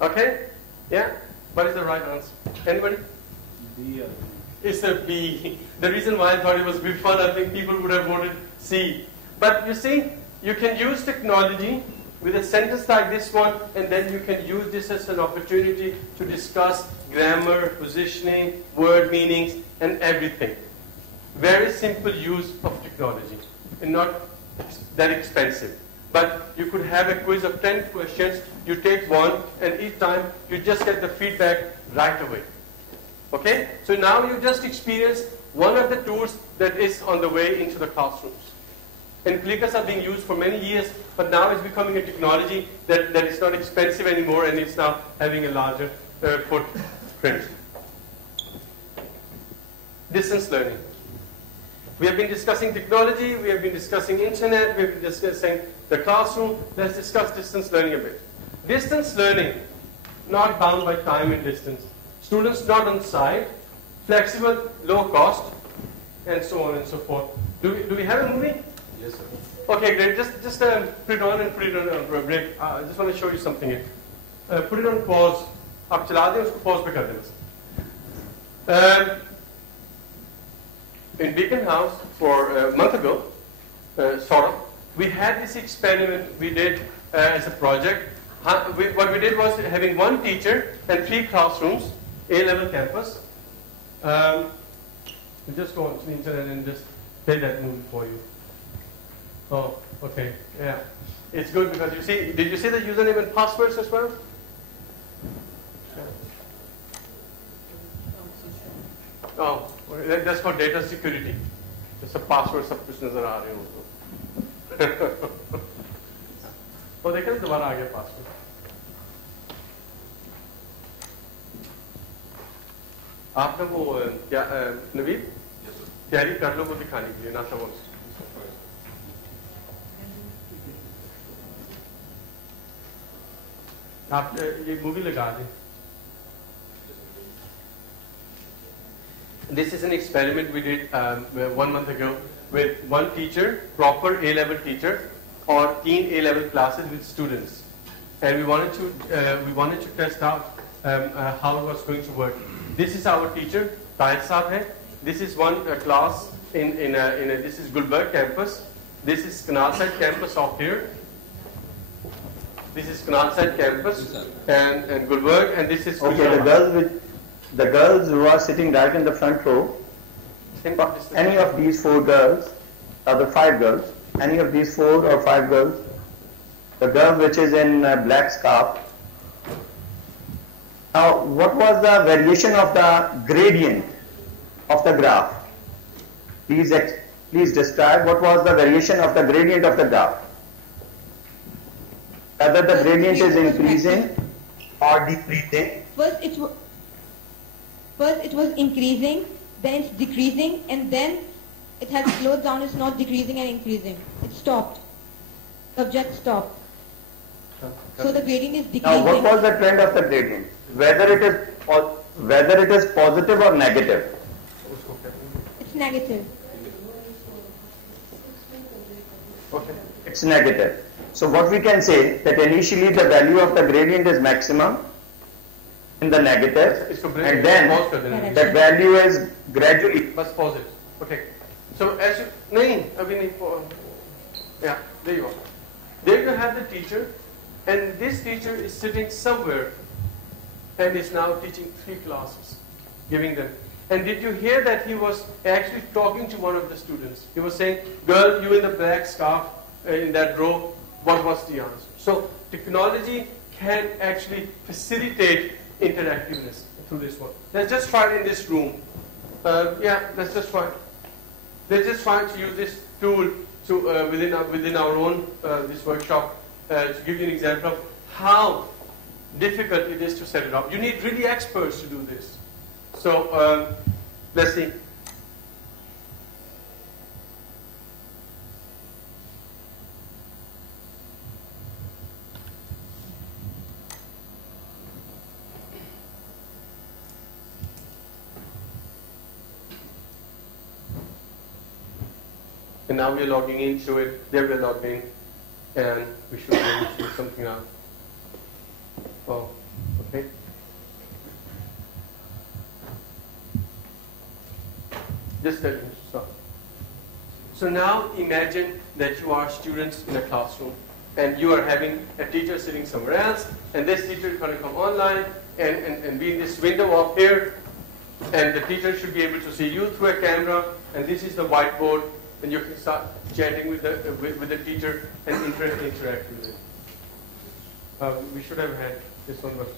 Okay? Yeah? What is the right answer? Anybody? B. It's a B. The reason why I thought it was B fun, I think people would have voted C. But you see, you can use technology with a sentence like this one, and then you can use this as an opportunity to discuss grammar, positioning, word meanings, and everything. Very simple use of technology, and not that expensive. But you could have a quiz of 10 questions, you take one, and each time you just get the feedback right away. Okay? So now you just experienced one of the tools that is on the way into the classrooms. And clickers are being used for many years, but now it's becoming a technology that is not expensive anymore, and it's now having a larger footprint. Distance learning. We have been discussing technology, we have been discussing internet, we have been discussing the classroom. Let's discuss distance learning a bit. Distance learning, not bound by time and distance. Students not on site, flexible, low cost, and so on and so forth. Do we have a movie? Yes, sir. Okay, great. Just put it on and put it on a break. I just want to show you something here. Put it on pause. आप चला दें उसको pause पे कर दें. In Beacon House for a month ago, sort of, we had this experiment we did as a project. What we did was having one teacher and 3 classrooms, A-level campus. We'll just go on to the internet and just play that movie for you. Oh, okay, yeah. It's good because you see, did you see the username and passwords as well? Oh, that's for data security. Just a password सब कुछ नजर आ रहे हो तो. वो देखें ना दोबारा आ गया password. आपने वो क्या नवीद तैयारी कर लो वो दिखाने के लिए ना सब. आप ये मूवी लगा दें. This is an experiment we did 1 month ago with one teacher, proper A-level teacher, or 3 A-level classes with students, and we wanted to test out how it was going to work. This is our teacher, Tahir Saab hai. This is one class this is Gulberg campus. This is Canal Side campus off here. This is Canal Side campus and Gulberg, and this is okay. The girls who are sitting right in the front row, any of these 4 girls, or the 5 girls, any of these 4 or 5 girls, the girl which is in black scarf. Now, what was the variation of the gradient of the graph? Please describe what was the variation of the gradient of the graph. Whether the gradient is increasing or decreasing. First it was increasing, then it's decreasing, and then it has slowed down, it's not decreasing and increasing. It stopped. Subject stopped. So the gradient is decreasing. Now what was the trend of the gradient? Whether it is positive or negative? It's negative. Okay. It's negative. So what we can say that initially the value of the gradient is maximum in the negative, and then the value is gradually. Let's pause it. Okay. So as you, yeah, there you are. There you have the teacher, and this teacher is sitting somewhere, and is now teaching 3 classes, giving them. And did you hear that he was actually talking to one of the students? He was saying, "Girl, you in the black scarf in that row, what was the answer?" So technology can actually facilitate interactiveness through this one. Let's just try it in this room. Let's just try. Let's just try to use this tool to within our own this workshop to give you an example of how difficult it is to set it up. You need really experts to do this. So let's see. And now we're logging into it. There we're logged in, and we should be able to do something out. Oh. Okay. Just tell me. So now imagine that you are students in a classroom and you are having a teacher sitting somewhere else, and this teacher is going to come online and be in this window up here, and the teacher should be able to see you through a camera, and this is the whiteboard, and you can start chatting with the teacher and interact with it. We should have had this one was.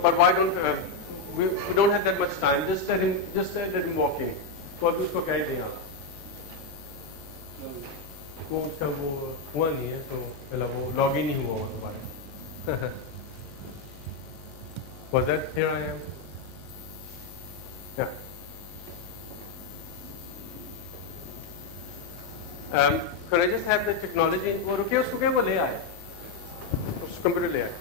But why don't we don't have that much time? Just let him walk in. तो अभी उसको क्या ही दें आप? वो उसका वो हुआ नहीं है, तो मतलब वो लॉग इन नहीं हुआ दोबारा. Was that here I am? Yeah. Could I just have the technology? वो रुकिए उसको क्या वो ले आए? उस कंप्यूटर ले आए.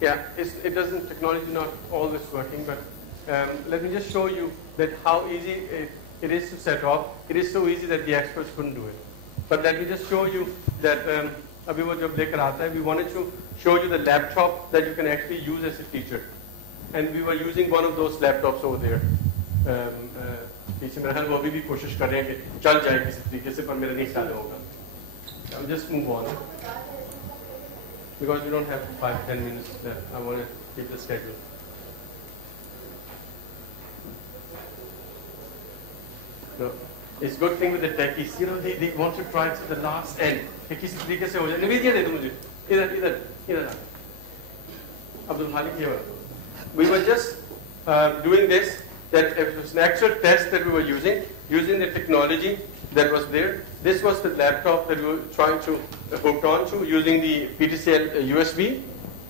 Yeah, it doesn't, technology not always working, but let me just show you that how easy it is to set up. It is so easy that the experts couldn't do it. But let me just show you that abhi wo jab lekar aata hai, we wanted to show you the laptop that you can actually use as a teacher. And we were using one of those laptops over there. पीछे मेरा वो अभी भी कोशिश कर रहे हैं कि चल जाए किसी तरीके से, पर मेरा नहीं चालू होगा. I'll just move on. Because we don't have 5-10 minutes there. I want to keep the schedule. So, it's a good thing with the techies. You know, they want to try to the last end. कि किसी तरीके से हो जाए. निवेदिया दे दो मुझे. इधर. Abdul Malik here. We were just doing this. That it was an actual test that we were using the technology that was there. This was the laptop that we were trying to hook on to using the PTCL USB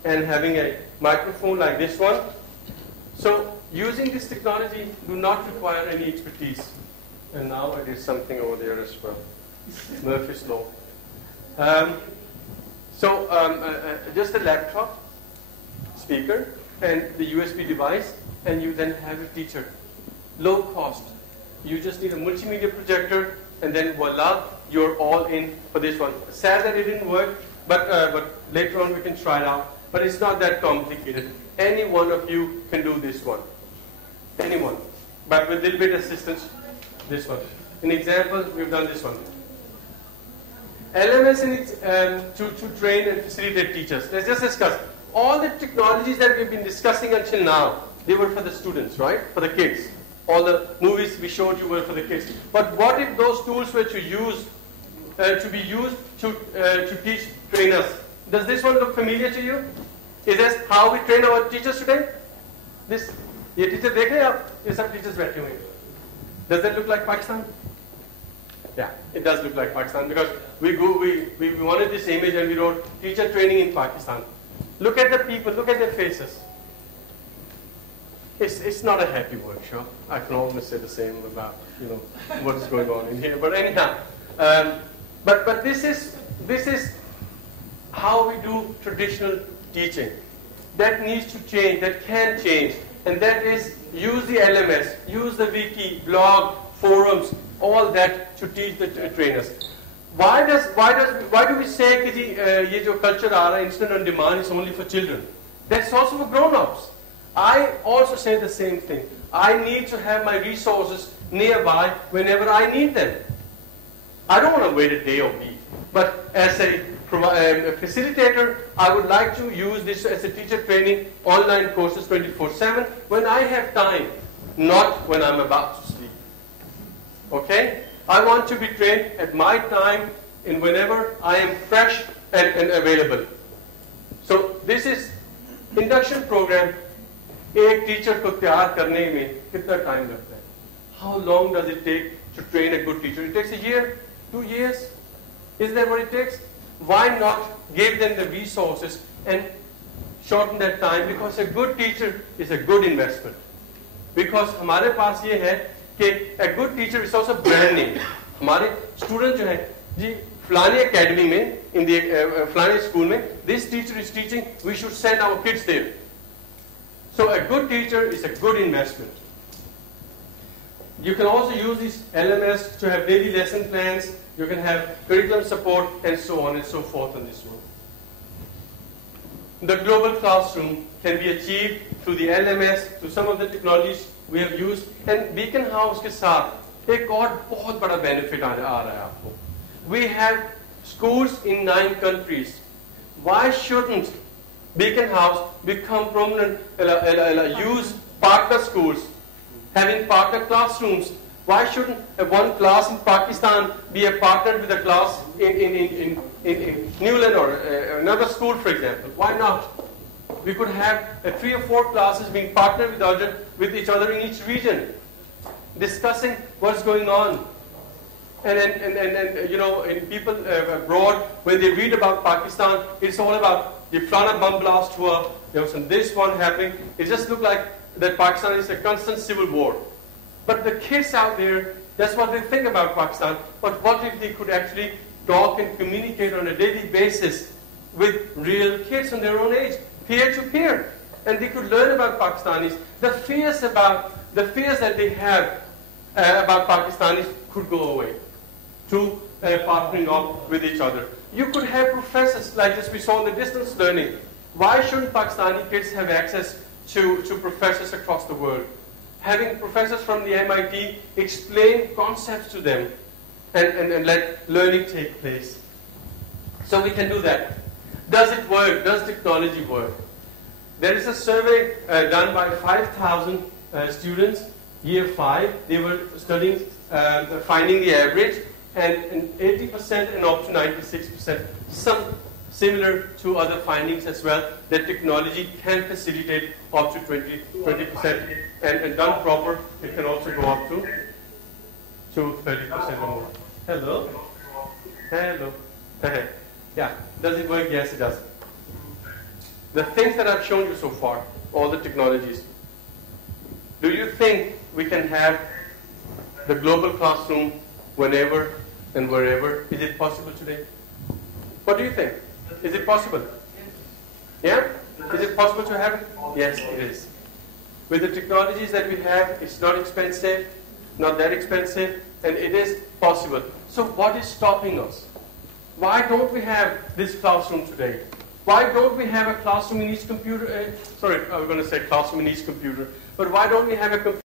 and having a microphone like this one. So using this technology do not require any expertise. And now it is something over there as well. Murphy's Law. Just a laptop, speaker, and the USB device, and you then have a teacher. Low cost. You just need a multimedia projector, and then voila, you're all in for this one. Sad that it didn't work, but later on we can try it out. But it's not that complicated. Any one of you can do this one. Anyone. But with a little bit of assistance, this one. In example, we've done this one. LMS to train and facilitate teachers. Let's just discuss. All the technologies that we've been discussing until now, they were for the students, right? For the kids. All the movies we showed you were for the kids. But what if those tools were to be used to teach trainers? Does this one look familiar to you? Is this how we train our teachers today? ये teacher देख रहे हैं आप? ये सब teachers बैठे हुए हैं. Does that look like Pakistan? Yeah, it does look like Pakistan because we wanted this image and we wrote teacher training in Pakistan. Look at the people, look at their faces. It's not a happy workshop. I can almost say the same about what is going on in here. But anyhow, but this is how we do traditional teaching. That needs to change. That can change, and that is use the LMS, use the wiki, blog, forums, all that to teach the trainers. Why do we say that ये जो culture आ रहा है instant on demand is only for children? That's also for grown-ups. I also say the same thing. I need to have my resources nearby whenever I need them. I don't want to wait a day or week. But as a facilitator, I would like to use this as a teacher training online courses 24/7 when I have time, not when I'm about to sleep. Okay? I want to be trained at my time and whenever I am fresh and available. So this is induction program. एक teacher को तैयार करने में कितना time लगता है? How long does it take to train a good teacher? It takes a year, 2 years. Is that what it takes? Why not give them the resources and shorten that time? Because a good teacher is a good investment. Because हमारे पास ये है कि a good teacher is also brand name. हमारे student जो है जी फलानी academy में in the Flannery School में, this teacher is teaching, we should send our kids there. So a good teacher is a good investment. You can also use these LMS to have daily lesson plans. You can have curriculum support and so on and so forth on this one. The global classroom can be achieved through the LMS, through some of the technologies we have used. And Beacon House के साथ एक और बहुत बड़ा benefit आ रहा है आपको. We have schools in 9 countries. Why shouldn't Beacon House become prominent, use partner schools, having partner classrooms? Why shouldn't one class in Pakistan be a partner with a class in Newland or another school, for example? Why not? We could have 3 or 4 classes being partnered with each other in each region, discussing what's going on. And you know, in people abroad, when they read about Pakistan, it's all about the Flana bomb blast hua, there was this one happening. It just looked like that Pakistan is a constant civil war. But the kids out there, that's what they think about Pakistan. But what if they could actually talk and communicate on a daily basis with real kids on their own age, peer to peer, and they could learn about Pakistanis. The fears that they have about Pakistanis could go away through partnering up with each other. You could have professors like this we saw in the distance learning. Why shouldn't Pakistani kids have access to professors across the world? Having professors from the MIT explain concepts to them and let learning take place. So we can do that. Does it work? Does technology work? There is a survey done by 5,000 students, year 5. They were studying, finding the average, and 80% and up to 96%, some similar to other findings as well, that technology can facilitate up to 20%, and done proper, it can also go up to 30% or more. Hello? Hello? Yeah, does it work? Yes, it does. The things that I've shown you so far, all the technologies, do you think we can have the global classroom whenever and wherever? Is it possible today? What do you think? Is it possible? Yeah? Is it possible to have it? Yes, it is. With the technologies that we have, it's not expensive, not that expensive, and it is possible. So what is stopping us? Why don't we have this classroom today? Why don't we have a classroom in each computer? Sorry, I was going to say classroom in each computer. But why don't we have a computer